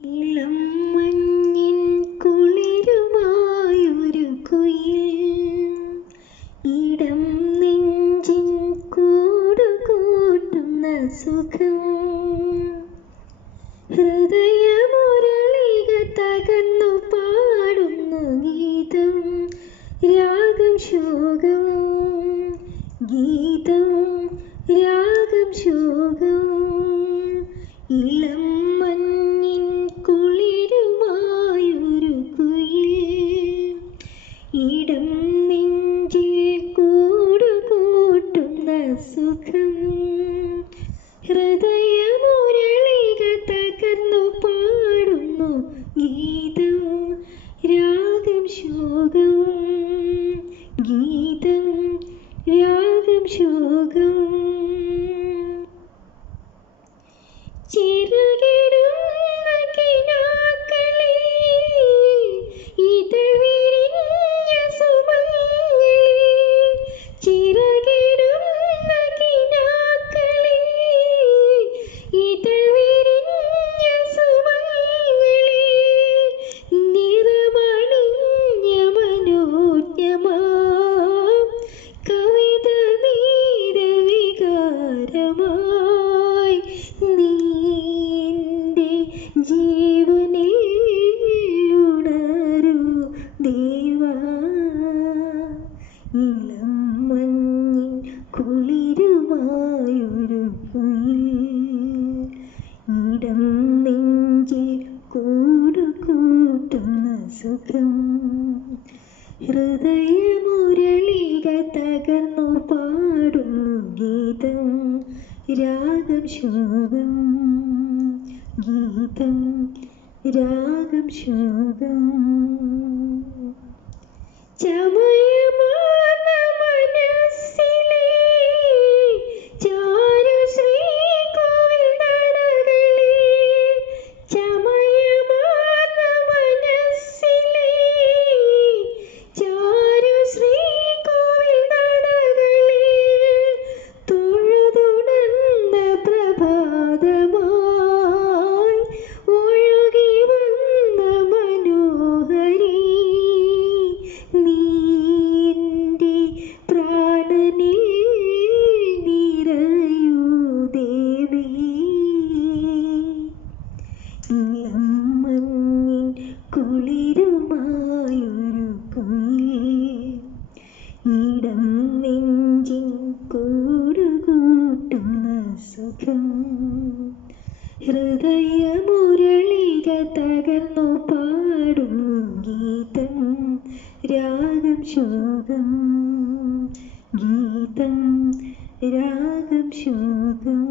ഇളം മഞ്ഞിൻ കുളിരുമായൊരു കുയിൽ ഇടം നെഞ്ചിൻ കൂടുകൂട്ടുന്ന സുഖം ഹൃദയമുരളിക തകർന്നു പാടുന്നു ഗീതം രാഗം ശോകം ഗീതം രാഗം ശോകം ഇളം മഞ്ഞിൻ കുളിരുമായൊരു കുയിൽ ഇടം നെഞ്ചിൽ കൂടുകൂട്ടുന്ന സുഖം ഹൃദയമുരളിക തകർന്നു പാടുന്നു ഗീതം രാഗം ശോകം ഗീതം രാഗം ശോകം ചിറകിടുന്ന കിനാക്കളിൽ ഇതൾ വിരിഞ്ഞ സുമംഗളി ചിറകിടുന്ന കിനാക്കളിൽ ഇതൾ വിരിഞ്ഞ സുമംഗളി നിറമണിഞ്ഞ മനോജ്ഞമാം കവിത നീരവികാരമായി നീ ജീവനിൽ ഉണരൂ ദേവാ ഇളം മഞ്ഞിൻ കുളിരുമായൊരു കുയിൽ ഇടം നെഞ്ചിൽ കൂടുകൂട്ടുന്ന സുഖം ഹൃദയമുരളിക തകർന്നു പാടുന്നു ഗീതം രാഗം ശോകം ഗീതം രാഗം ശോകം ചമയമാർന്ന മനസ്സിലെ ചാരു ശ്രീകോവിൽ നടകളിൽ ചമയമാർന്ന മനസ്സിലെ ചാരു ശ്രീകോവിൽ നടകളിൽ തൊഴുതുണർന്ന പ്രഭാതമായി ഒഴുകി വന്ന മനോഹരി നീ എൻ്റെ പ്രാണനിൽ നിറയൂ ദേവി ഇളം മഞ്ഞിൻ കുളിരുമായൊരു കുയിൽ ഇടം നെഞ്ചിൻ കൂടുകൂട്ടുന്ന സുഖം ഹൃദയമുരളിക തകർന്നു പാടുന്നു ഗീതം രാഗം ശോകം ഗീതം രാഗം ശോകം